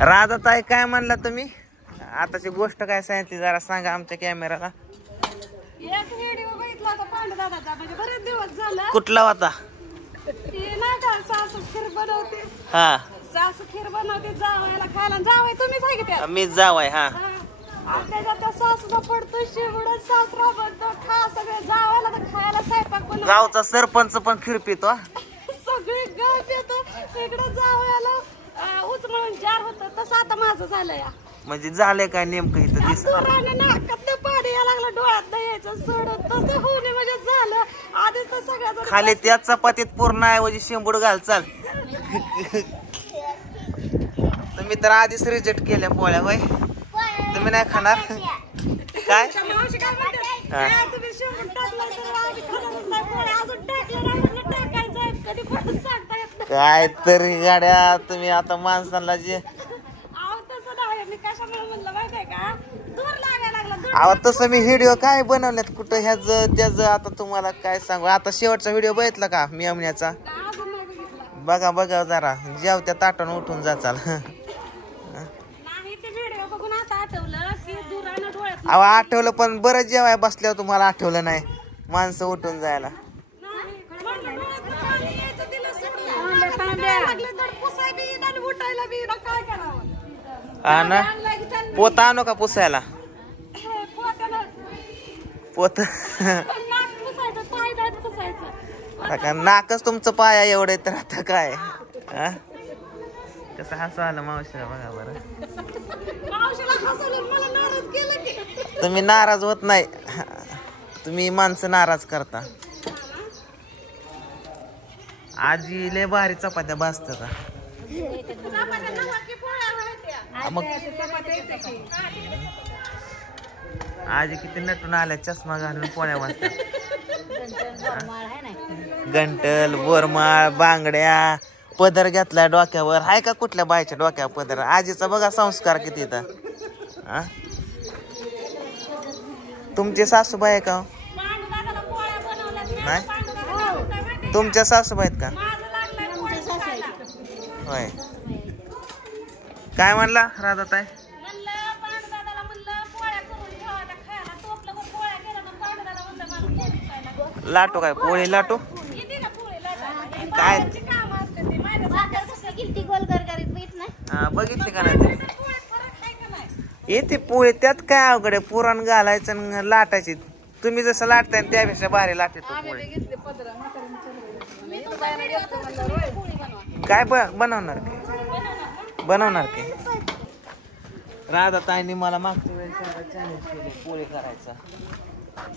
राधाताई काय म्हणला तुम्ही? आताची गोष्ट काय सांगितली जरा सांगा आमच्या कॅमेराला. एक व्हिडिओ बघितला होता पांडुदादाचा, म्हणजे बरेच दिवस झाला. कुठला होता? ते नाही का सासू खीर बनवते. हा सासू खीर बनवते जावायला खायला. जावाय तुम्हीच आहे की त्यात? मीच जावाय. हा आणि त्याच्यात त्या सासूचा पडतो शिवडा सासरा बनतो खा सगळे जावायला तर खायला स्वयंपाक बनवतो. गावचा सरपंच पण खीर पितो. सगळे गाव पितो इकडे जावायला उचमळून जार होत. तसं आता माझं झालं या. म्हणजे झालंय काय नेमकं इथं दिसत? नाकात पाणी यायला लागलं डोळ्यात यायचं सोडून तसं होऊन म्हणजे झालं. आधीच तर सगळ्या खाली त्या चपातीत पूर्ण ऐवजी शेंबूड घाल चाल. तुम्ही तर आधीच रिजेक्ट केल्या पोळ्या होय. तुम्ही नाही खाणार काय? मावशी काय म्हणते तुम्ही शेंबूड टाकलं तर आम्ही खाणारच नाही पोळ्या. अजून टाकलं नाही म्हटलं टाकायचं कधी पण सांगता येत नाही. काय तरी गाड्या तुम्ही आता माणसांना जे अहो तसं मी व्हिडिओ काय बनवल्यात कुठं ह्याच त्याच. आता तुम्हाला काय सांगू. आता शेवटचा व्हिडिओ बघितला का मी अमण्याचा? बघा बघा जरा जेवत्या ताटून उठून जाचाल. अहो आठवलं पण बरं जेवाय बसल्यावर तुम्हाला आठवलं नाही माणसं उठून जायला. हा ना पोत आणू का पुसायला? पोत नाकच तुमचं पाया एवढे तर आता काय कसं हसू आलं मावशीला बघा बरं. तुम्ही नाराज होत नाही, तुम्ही माणसं नाराज करता. आजी लय भारी चपात्या भाजतात का मग? आजी किती नटून आल्या चष्मा घालून पोळ्या वाजतात. गंटल बोरमाळ बांगड्या पदर घेतलाय डोक्यावर. हाय का कुठल्या बायच्या डोक्यावर पदर? आजीचा बघा संस्कार किती इथं. तुमचे सासूबाई आहे का? नाही तुमच्या सासूबाई आहेत का? होय. काय म्हणला राधाताई? लाटू काय पोळी लाटू काय? बघितली का नाही येते पोळी त्यात काय अवघड आहे? पुरण घालायचं आणि लाटायची. तुम्ही जसं लाटताय त्यापेक्षा भारी लाटते पोळी. काय बनवणार काय? बनवणार काय? राधाताईंनी मला मागच्या वेळेस चॅलेंज केले पोळी करायचा.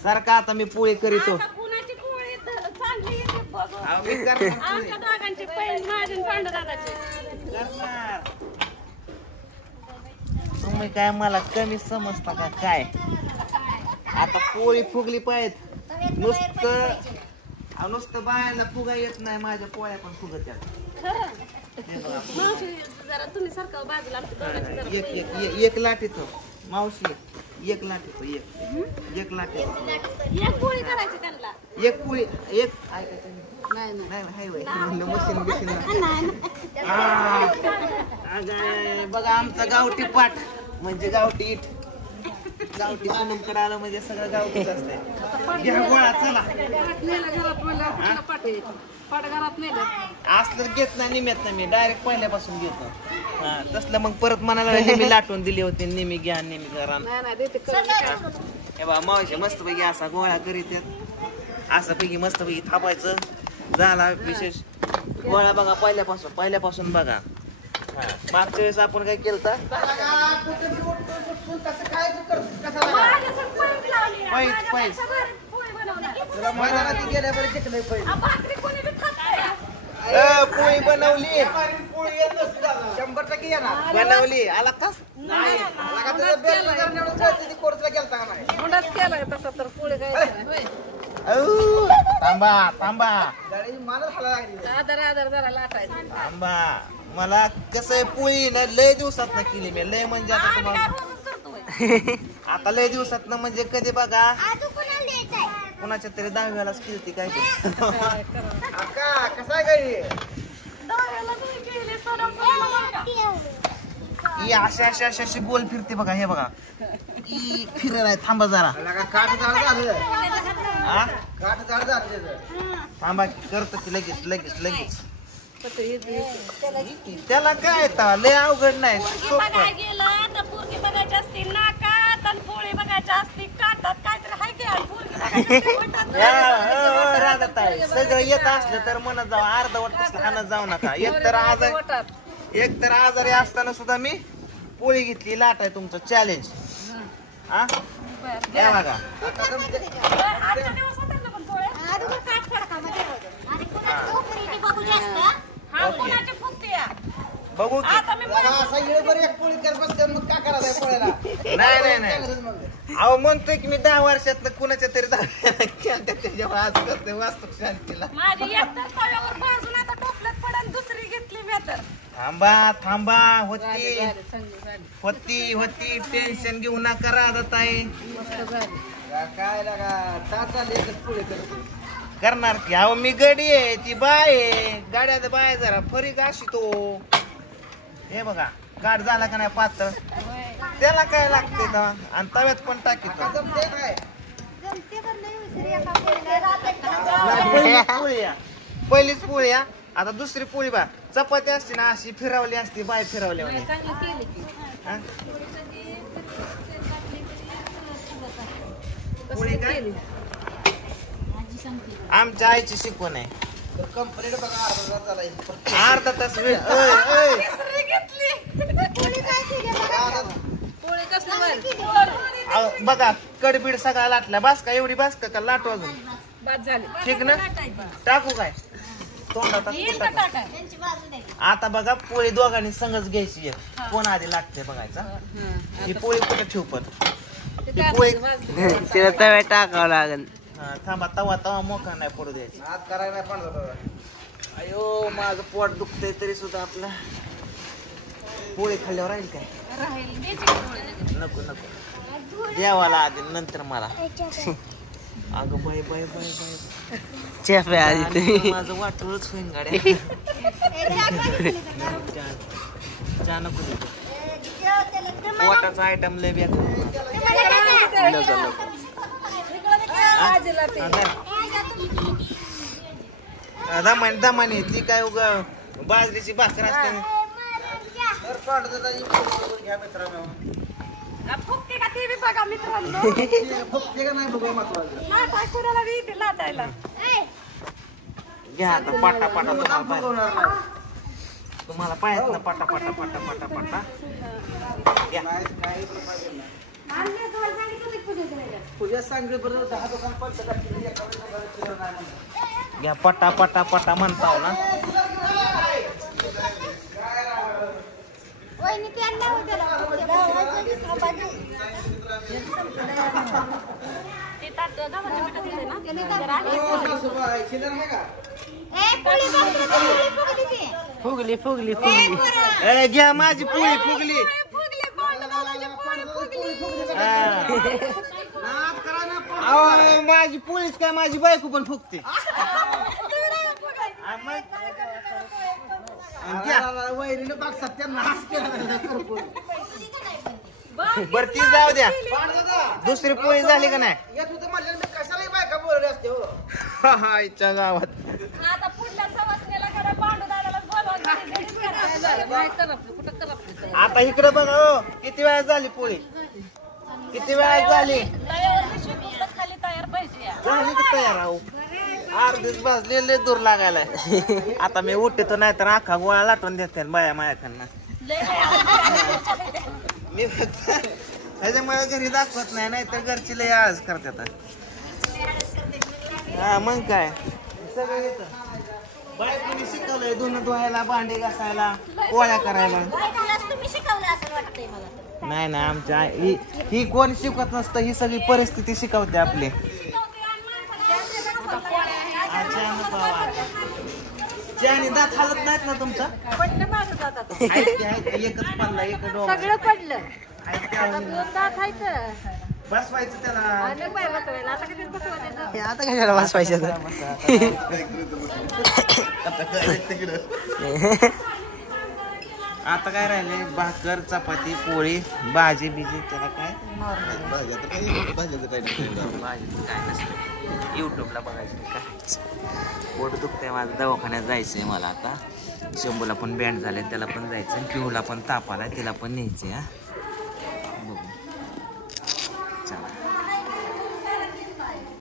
सारखा आता मी पोळी करीतो. तुम्ही काय मला कमी समजता का काय? आता पोळी फुगली पाहिजे. नुसतं बायांना फुगा येत नाही, माझ्या पोळ्या पण फुगत एक लाटीतो मावशी. एक लाटीतो एक लाटीतो एक पोळी करायची त्यांना. एक पोळी एक मशीन बिशीन बघा. आमचा गावठी पाठ म्हणजे गावठी इट. गावठी पूनमकडे आलं म्हणजे सगळं गावठीच असते. घ्या गोळा चला. असलं घेत नाही निम्यात नाही मी डायरेक्ट पहिल्यापासून घेतो. तसलं मग परत मनाला नेहमी लाटून दिली होती. नेहमी घ्या नेहमी करा. हे बा मावशी मस्त पैकी असा गोळा करीत असं पैकी मस्त पैकी थापायचं. झाला विशेष गोळा बघा पहिल्यापासून बघा. मागच्या वेळेस आपण काय केलं तर पोळी बनवली 100% येणार. बनवली आला का थांबा थांबा. मला कसं आहे पोळी ना लय दिवसात ना केली मी. लय म्हणजे आता तुम्हाला आता लय दिवसात ना म्हणजे कधी बघा कुणाच्या तरी 10व्यालाच केली काय ही अशा अशा अशा अशी गोल फिरते बघा. हे बघा ही फिरत आहे. थांबा जरा हा? थांबा करतो की लगेच लगेच लगेच. त्याला काय लय अवघड नाही. बघायला गेलं तर पोरगी बघायची असती नाकात आणि पोळी बघायची असती काटात. काहीतरी हाय की राहतात सगळं येत असलं तर म्हणत जाऊ. अर्धवट तसलं हाणत जाऊ नका. एकतर आजारी असताना सुद्धा मी पोळी घेतली लाटाय. तुमचं चॅलेंज हा या बघा. बघू नाही नाही अहो म्हणतोय की मी 10 वर्षातलं कुणाच्या तरी त्याच्यावर आज करते वास्तू शांतीला. थांबा थांबा होती होती टेन्शन घेऊ नका. राहत आहे काय करणार की. अहो मी गडी आहे ती बाय आहे. गाड्यात बाय जरा फरीक अशी तो. हे बघा गाठ झाला का नाही पातळ त्याला काय लागते ना. आणि तव्यात पण टाकीतो. पहिलीच पोळी आता दुसरी पोळी बा चपाती असते ना अशी फिरवली असती बाय फिरवली. पोळी काय आमच्या आईची शिकवण आहे. अर्धा तास वेळ बघा कडबीड सगळा लाटला. बास का एवढी बास का लाटू अजून ठीक ना. टाकू काय तोंडात. आता बघा पोळी दोघांनी संगच घ्यायची. कोण आधी लागते बघायचा. ही पोळी कुठे ठेवू पण पोळी तिला तव्यात टाकावं लागेल. थांबा तवा तवा मोका नाही पडू द्यायची. अयो माझं पोट दुखतंय तरी सुद्धा आपला पोळी खाल्ल्यावर राहील काय. नको नको देवाला आधी नंतर मला. अगं बाय बाय बाय बाय आधी माझं वाटूनच होईन गाड्या. चहा नको पोटाचा आयटम लय बेकार. दमानी ती काय उगा बाजरीची भाकर असते. घ्या आता पाटा पाटा तुम्हाला पाहिजे ना पाटा पाटा पाटा पाटा पाटा घ्या. घ्या पटा पटा पटा म्हणताव ना. फुगली फुगली फुगली घ्या माझी पोळी फुगली. माझी पोळीच काय माझी बायको पण फुगते. बर ती जाऊ द्या. दुसरी पोळी झाली का नाही. आईच्या गावात आता इकडे बघा हो किती वेळा झाली पोळी. किती वेळा झाली झाली की तयार. आहो अर्धीच भाजलेले दूर लागायलाय. आता मी उठतो नाही तर आखा गोळा लाटून देते बाया मायाखांना. मी फक्त त्याच्यामुळे घरी दाखवत नाही नाही तर घरची लय आळस करतात. हा मग काय सगळं येतं. बायकोनी शिकवलंय धुणं धुवायला भांडे घासायला पोळ्या करायला. नाही ना आमच्या ही कोण शिकवत नसतं. ही सगळी परिस्थिती शिकवते आपली. चहाने दात हालत नाहीत ना तुमचा. एकच पडला एक सगळं पडलं. बसवायचं त्याला. आता कशाला बसवायचं. आता काय राहिले भाकर चपाती पोळी भाजी बिजी त्याला काय भाजीचं काय नसतं युट्यूबला बघायचं काय पोट दुखतंय माझं दवाखान्यात जायचंय मला आता शंभूला पण बँड झाले त्याला पण जायचं पिहूला पण ताप आलाय तिला पण न्यायचंय हा बघू